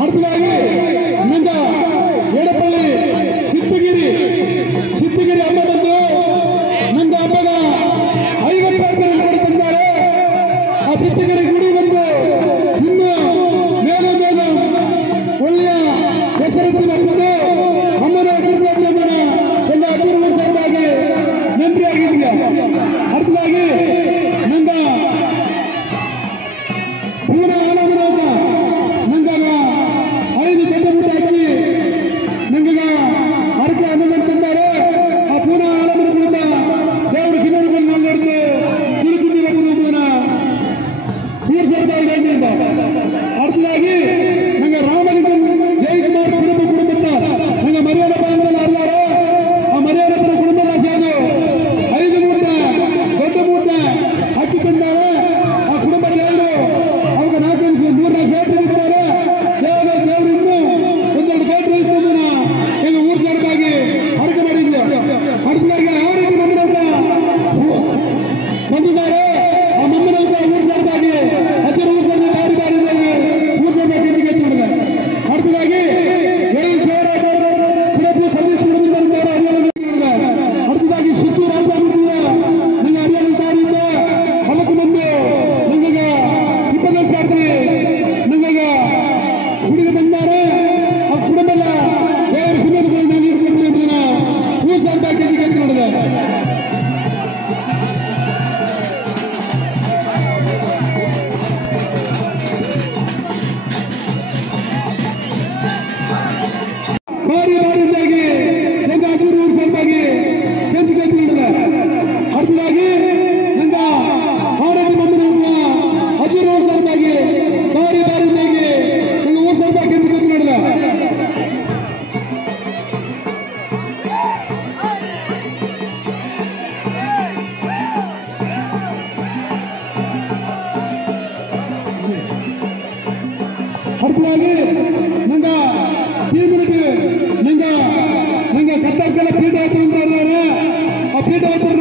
அடுத்ததாக ನಂದ ಎಡಪಳ್ಳಿ ಸಿದ್ಧಗಿರಿ ಹಬ್ಬ ಬಂದು ನಂದ ಹಬ್ಬದ 50,000 ರೂಪಾಯಿ ತಂದಿದ್ದಾರೆ. ಆ ಸಿದ್ಧಗಿರಿ ಗುಡಿ ಬಂದು ಇನ್ನು ಮೇಲೆ ಒಳ್ಳೆಯ ಹೆಸರಿನ ಬಂದು ಅಮ್ಮನ ಹೆಸರಿನ ಒಂದು ಅದ್ದೂರಿ ವರ್ಷವಾಗಿ ನೆನಪಿಯಾಗಿದೆಯಾ. அடுத்தದಾಗಿ ನಂದ ಪೂರ್ಣ ಆಲಮರಾಜ ನಂದಾಗ 5 ದೊಡ್ಡ ಮುಟ್ಟ ಹಾಕಿ ನಂಗೀಗ ಅರಕೆ ಅನ್ನೋದನ್ನು ತಂದಾರೆ. ಆ ಪೂರ್ಣ ಆಲಮರ ಕುಟುಂಬ ದೇವರು ಸಿನಿಮಾಗಳನ್ನು ನಡೆದು ಸಿರಿತಿದ್ದಿರ ಕುಟುಂಬನ ತೀರ್ಸೋದಾಗಿ ಗಂಟೆಯಿಂದ. அடுத்தದಾಗಿ ನಂಗೆ ರಾಮಲಿಂಗಂ ಜಯಕುಮಾರ್ ಕುಟುಂಬದ ನಂಗೆ ಮರ್ಯಾದಪ್ಪ ಅಂತ ಅಲ್ಲಾರೆ. ಆ ಮರ್ಯಾದಪ್ಪನ ಕುಟುಂಬ ರಾಶಿ ಅದು 5 ಮೂಟ ದೊಡ್ಡ ಮೂಟ ಅಕ್ಕಿ ತಂದಾರೆ. ಆ ಕುಟುಂಬ ದೇವರು ಅವ್ರಿಗೆ 4-3 ಗೇಟ್ ಇರ್ತಾರೆ. ದೇವರು ಇನ್ನು ಒಂದೆರಡು ಗೇಟ್ ರೈತರನ್ನ ಈಗ ಊರ್ ಸರ್ಕಾಗಿ ಹರಕೆ ಮಾಡಿದ್ದೆ. அடுத்தದಾಗಿ ಯಾವ ರೀತಿ ಮಮ್ಮನವ್ರ ಬಂದಿದ್ದಾರೆ. ಆ ಮಮ್ಮನವ್ರ ಊರ್ ಸರ್ಕಾಗಿ ಹತ್ತಿರ ಊರ್ ಸರ್ಕಾರ ಬಾರಿ ಊರ್ ಸರ್ಕಾರ ಗೆದ್ದಿಗೆ ಮಾಡಿದೆ. அடுத்தದಾಗಿ அடுத்தದಾಗಿ ಸಿದ್ದು ರಾಜಾಮೂರ್ತಿಯ ನಂಗೆ ಹರಿಯಾಣದಿಂದ ಹೊಲಕ್ಕೆ ಬಂದು ನಂಗೀಗ 25,000 ನಂಗೀಗ ಹುಡುಗ ತಂದಾರೆ. ಆ ಕುಟುಂಬ ದೇವರ ಸಿನಿಮಾಗಳನ್ನು ನೀಡಿಕೊಂಡು ಊರ್ ಸರ್ಕಾರ ಗೆದ್ದಿಗೆ ಮಾಡಿದೆ. ಬಾರಿಯಿಂದಾಗಿ ನಂಗ ಅದ್ದೂರಿ ಊರ್ ಸರ್ಕಾಗಿ ಕೆಂಚಿಕೊಂಡಿದೆ. அடுத்தದಾಗಿ ನಂಗ ಆರೋಗ್ಯ ಬಂಧನ ಅದ್ದೂರಿ ಊರ್ ಸರ್ಕಾಗಿ ಬಾರಿಯಿಂದಾಗಿ ನಂಗ ಊರ್ ಸರ್ಕಾರ ಕೆಂಚಿಕೊಂಡಿದೆ. அடுத்தದಾಗಿ ನಂಗ ನಂಗೆ ಕಟ್ಟಕ್ಕೆಲ್ಲ ಪೀಠ ಹತ್ರ ಆ ಪೀಠ ಹತ್ರ